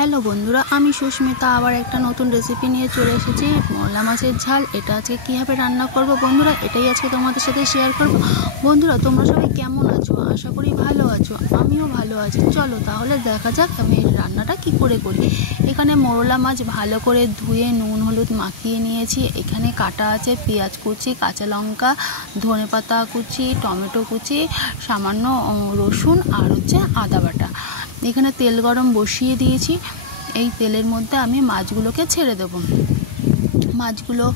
Hello বন্ধুরা, আমি সুস্মিতা আবার একটা নতুন রেসিপি নিয়ে চলে এসেছি। মোরলা মাছের ঝাল। এটা আজকে কীভাবে রান্না করব বন্ধুরা, এটাই আজকে তোমাদের সাথে শেয়ার করব। বন্ধুরা, তোমরা সবাই কেমন আছো? আশা করি ভালো আছো। আমিও ভালো আছি। চলো তাহলে দেখা যাক আমি এই রান্নাটা কি করে করি। এখানে মোরলা মাছ ভালো করে ধুয়ে নুন হলুদ মাখিয়ে নিয়েছি। এখানে কাটা আছে পেঁয়াজ কুচি, কাঁচা লঙ্কা, ধনেপাতা কুচি, টমেটো কুচি, সামান্য রসুন আর আদা বাটা। এখানে তেল গরম বসিয়ে দিয়েছি। এই তেলের মধ্যে আমি মাছগুলোকে ছেড়ে দেব। মাছগুলো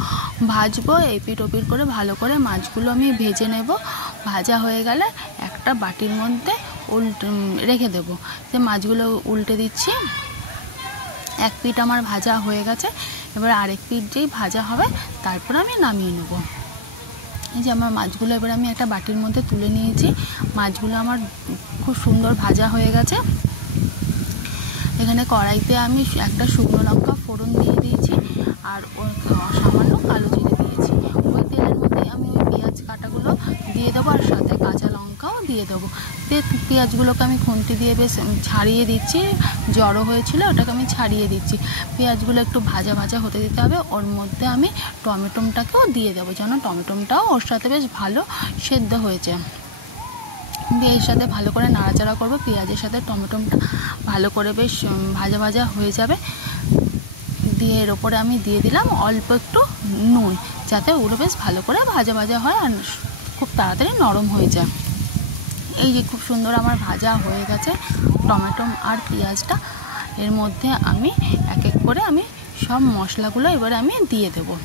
ভাজবো এপিট ওপিট করে, ভালো করে মাছগুলো আমি ভেজে নেব। ভাজা হয়ে গেলে একটা বাটির মধ্যে রেখে দেব। যে মাছগুলো উল্টে দিচ্ছি। এক পিঠ আমার ভাজা হয়ে গেছে, এবার আরেক পিঠ যেই ভাজা হবে তারপর আমি নামিয়ে নেব। এই যে আমার মাছগুলো এবার আমি একটা বাটির মধ্যে তুলে নিয়েছি। মাছগুলো আমার খুব সুন্দর ভাজা হয়ে গেছে। এখানে কড়াইতে আমি একটা শুকনো লঙ্কা ফোড়ন দিয়ে দিয়েছি আর সামান্য কালো জিরে দিয়েছি। ওই তেলের মধ্যে আমি ওই পেঁয়াজ কাটাগুলো দিয়ে দেবো আর সাথে কাঁচা লঙ্কাও দিয়ে দেবো। পেঁয়াজগুলোকে আমি খুন্তি দিয়ে বেশ ছাড়িয়ে দিচ্ছি। জড়ো হয়েছিল ওটাকে আমি ছাড়িয়ে দিচ্ছি। পেঁয়াজগুলো একটু ভাজা ভাজা হতে দিতে হবে। ওর মধ্যে আমি টমেটোটাকেও দিয়ে দেবো, যেন টমেটোটাও ওর সাথে বেশ ভালো সেদ্ধ হয়েছে। দিয়ে এর সাথে ভালো করে নাড়াচাড়া করবো। পেঁয়াজের সাথে টমেটোটা ভালো করে বেশ ভাজা ভাজা হয়ে যাবে। দিয়ে এর ওপরে আমি দিয়ে দিলাম অল্প একটু নুন, যাতে ওগুলো বেশ ভালো করে ভাজা ভাজা হয় আর খুব তাড়াতাড়ি নরম হয়ে যায়। এই যে খুব সুন্দর আমার ভাজা হয়ে গেছে টমেটো আর পেঁয়াজটা। এর মধ্যে আমি এক এক করে আমি সব মশলাগুলো এবারে আমি দিয়ে দেবো।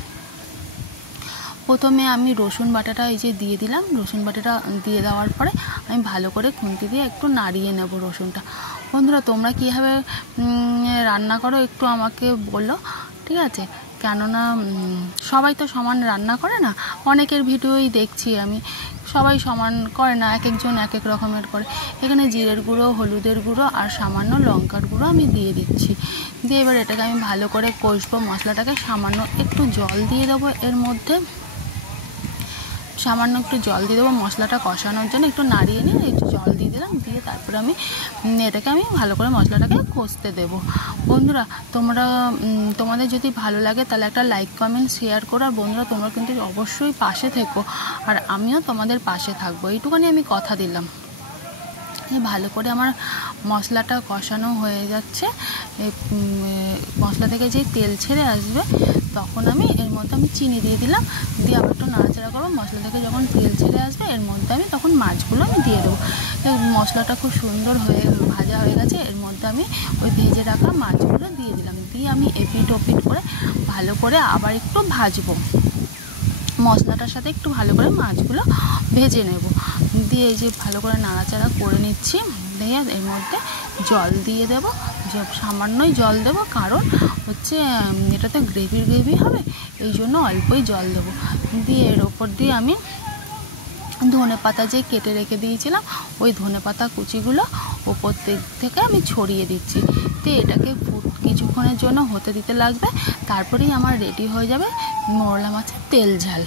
প্রথমে আমি রসুন বাটাটা এই যে দিয়ে দিলাম। রসুন বাটাটা দিয়ে দেওয়ার পরে আমি ভালো করে খুন্তি দিয়ে একটু নাড়িয়ে নেব রসুনটা। বন্ধুরা, তোমরা কীভাবে রান্না করো একটু আমাকে বলো, ঠিক আছে? কেননা সবাই তো সমান রান্না করে না। অনেকের ভিডিওই দেখছি আমি, সবাই সমান করে না, এক একজন এক এক রকমের করে। এখানে জিরের গুঁড়ো, হলুদের গুঁড়ো আর সামান্য লঙ্কার গুঁড়ো আমি দিয়ে দিচ্ছি। দিয়ে এবার এটাকে আমি ভালো করে কষবো। মশলাটাকে সামান্য একটু জল দিয়ে দেবো। এর মধ্যে সামান্য একটু জল দিয়ে দেবো মশলাটা কষানোর জন্য। একটু নাড়িয়ে নিয়ে একটু জল দিয়ে দিলাম। দিয়ে তারপরে আমি এটাকে আমি ভালো করে মশলাটাকে কষতে দেবো। বন্ধুরা, তোমাদের যদি ভালো লাগে তাহলে একটা লাইক কমেন্ট শেয়ার করো। আর বন্ধুরা, তোমরা কিন্তু অবশ্যই পাশে থেকো আর আমিও তোমাদের পাশে থাকবো, এইটুখানি আমি কথা দিলাম। ভালো করে আমার মশলাটা কষানো হয়ে যাচ্ছে। মশলা থেকে যেই তেল ছেড়ে আসবে তখন আমি এর মধ্যে আমি চিনি দিয়ে দিলাম। দিয়ে আবার একটু নাড়াচাড়া করবো। মশলা থেকে যখন তেল ছেড়ে আসবে এর মধ্যে আমি তখন মাছগুলো আমি দিয়ে দেবো। মশলাটা খুব সুন্দর হয়ে ভাজা হয়ে গেছে। এর মধ্যে আমি ওই ভেজে রাখা মাছগুলো দিয়ে দিলাম। দিয়ে আমি এপিট ওপিট করে ভালো করে আবার একটু ভাজবো। মশলাটার সাথে একটু ভালো করে মাছগুলো ভেজে নেব। দিয়ে এই যে ভালো করে নাড়াচাড়া করে নিচ্ছি। দিয়ে এর মধ্যে জল দিয়ে দেবো। সামান্যই জল দেবো, কারণ এটাতে গ্রেভি হবে, এই জন্য অল্পই জল দেবো। দিয়ে এর ওপর দিয়ে আমি ধনেপাতা যে কেটে রেখে দিয়েছিলাম ওই ধনেপাতা কুচিগুলো ওপর থেকে আমি ছড়িয়ে দিচ্ছি। তো এটাকে কিছুক্ষণের জন্য হতে দিতে লাগবে। তারপরেই আমার রেডি হয়ে যাবে মোরলা মাছের তেল ঝাল।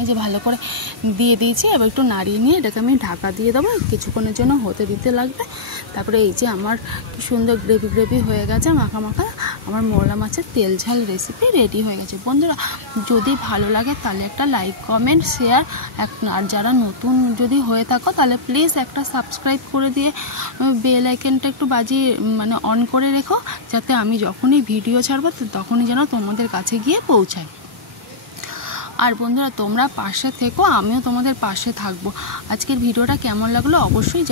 এই যে ভালো করে দিয়ে দিয়েছি। এবার একটু নাড়িয়ে নিয়ে এটাকে আমি ঢাকা দিয়ে দেবো। কিছুক্ষণের জন্য হতে দিতে লাগবে। তারপরে এই যে আমার কি সুন্দর গ্রেভি হয়ে গেছে, মাখা মাখা আমার মোরলা মাছের তেল ঝাল রেসিপি রেডি হয়ে গেছে। বন্ধুরা, যদি ভালো লাগে তাহলে একটা লাইক কমেন্ট শেয়ার, আর যারা নতুন যদি হয়ে থাকো তাহলে প্লিজ একটা সাবস্ক্রাইব করে দিয়ে বেল আইকনটা একটু বাজিয়ে অন করে রেখো, যাতে আমি যখনই ভিডিও ছাড়বো তখনই যেন তোমাদের কাছে গিয়ে পৌঁছায়। আর বন্ধুরা, তোমরা পাশে থেকো, আমিও তোমাদের পাশে থাকবো। আজকের ভিডিওটা কেমন লাগলো অবশ্যই